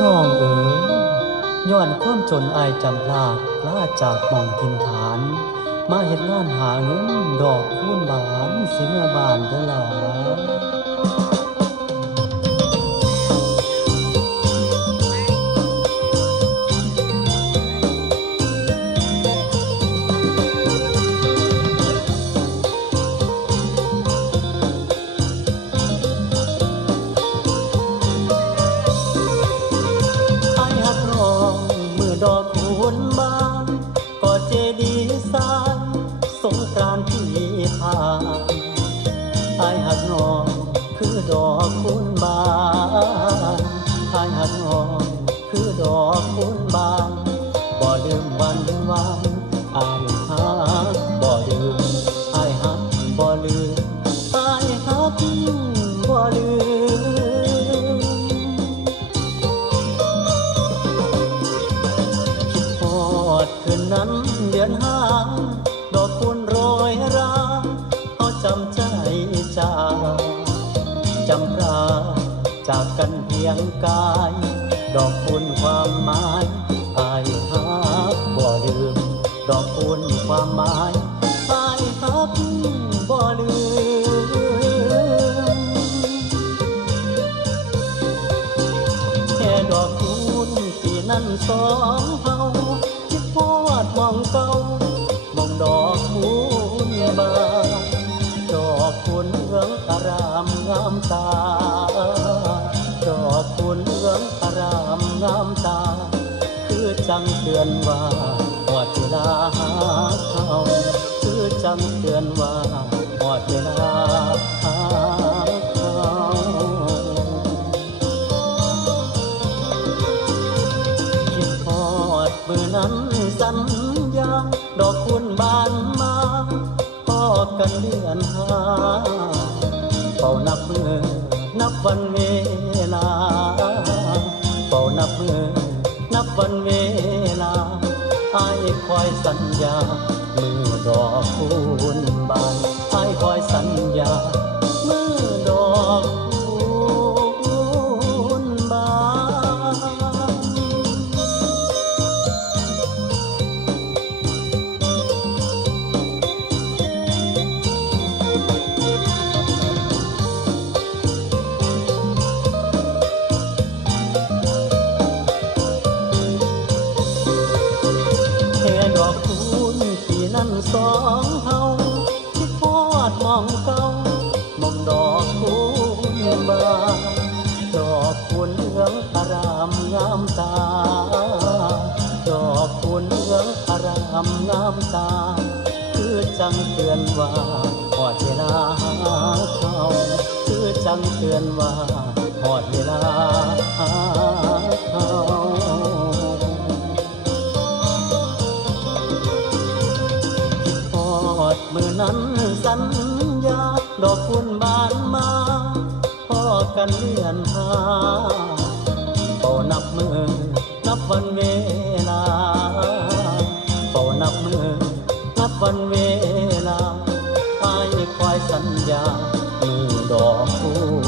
น้องเอ๋ยย้อนความจนอายจำพลาดลาจากหม่องถิ่นฐาน มาเฮ็ดงานหาเงินดอกคูณบานสิเมื่อบานเด้อหลาอายหักน้องมือดอกคูณบานก็เจดีย์สานสงกรานต์ที่ผ่านอายหักน้องคือดอกคูณบานอายหักน้องคือดอกคูณบานบ่ลืมวันวานอายหักบ่ลืมอายหักบ่ลืมอายหักบ่ลืม ทอดคืนนั้นเดือนห้าดอกคูณโรยราเขาจำใจจำราจากกันเพียงกายดอกคูณความหมายอายหักบ่ลืมดอกคูณความหมายอายหักบ่ลืม แค่ดอกคูณปีนั้นสองเฮาคิดพอดมองเก่ามองดอกคูณบานดอกคูณเหลืองอารามงามตาดอกคูณเหลืองอารามงามตาคือจังเตือนว่าหอดเวลาหาเขาคือจังเตือนว่าหอดเวลาหาเขา คิดทอดมือนั้นสัญญาดอกคุณบานมาพอกันเดือนห้าเฝ้านับมือนับวันเวลาเฝ้านับมือนับวันเวลาอ้ายคอยสัญญามือดอกคุณบานอ้ายคอยสัญญามือดอกคุณบาน แค่ดอกคูณที่นั่นสองเฮาคิดพอดมองเก่ามองดอกคูณบานดอกคูณเหลืองอารามงามตาดอกคูณเหลืองอารามงามตาคือจังเตือนว่าหอดเวลาหาเขาคือจังเตือนว่าหอดเวลาหาเขา ทอดมือนั้นสัญญาดอกคุณบานมาพอกันเดือนห้าเฝ้านับมือนับวันเวลาเฝ้านับมือนับวันเวลาอ้ายคอยสัญญามือดอกคูณ